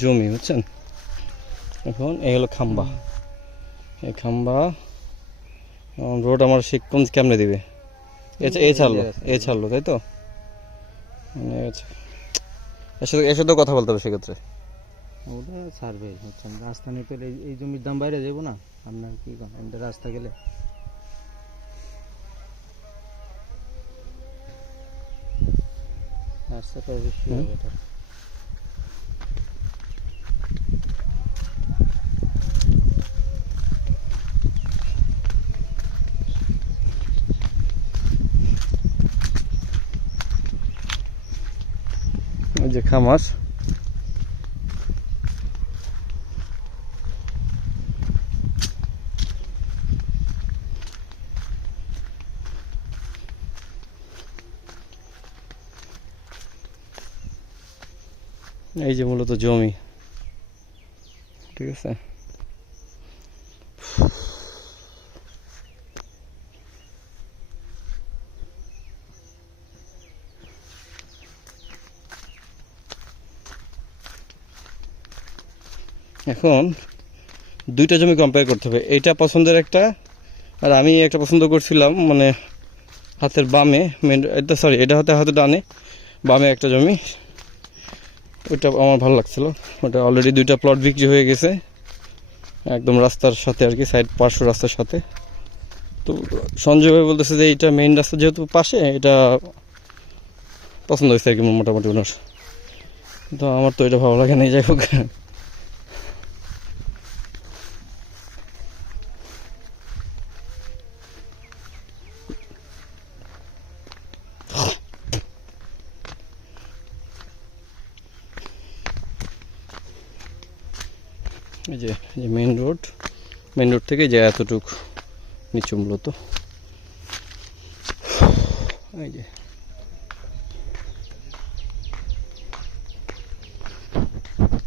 জমি বুঝছেন। এখন এই হলো খাম্বা, এই খাম্বা রোড আমার সে কোন কেমনে দিবে, এ ছাড়লো তাই তো, মানে এর সাথে কথা বলতে হবে সেক্ষেত্রে। ওটা সার্ভে হচ্ছে রাস্তা নিয়ে পেলে এই জমির দাম বাইরে যাবো না, আপনার কি করেন রাস্তা গেলে রাস্তাটা বেশি হবে এটা। এই যে খামার, এই যে মূলত জমি, ঠিক আছে। এখন দুইটা জমি কম্পেয়ার করতে হবে, এইটা পছন্দের একটা, আর আমি একটা পছন্দ করছিলাম মানে হাতের বামে মেন, এটা সরি এটা হাতে ডানে, বামে একটা জমি, ওইটা আমার ভালো লাগছিল। ওটা অলরেডি দুইটা প্লট বিক্রি হয়ে গেছে একদম রাস্তার সাথে আর কি, সাইড পার্শ্ব রাস্তার সাথে। তো সঞ্জয় ভাই বলতেছে যে এইটা মেইন রাস্তা যেহেতু পাশে, এটা পছন্দ হয়েছে আর কি মোটামুটি ওনার। তো আমার তো এটা ভালো লাগে না, যাই হোক। এই যে মেইন রোড থেকে যে এতটুক নিচু মূলত, এই যে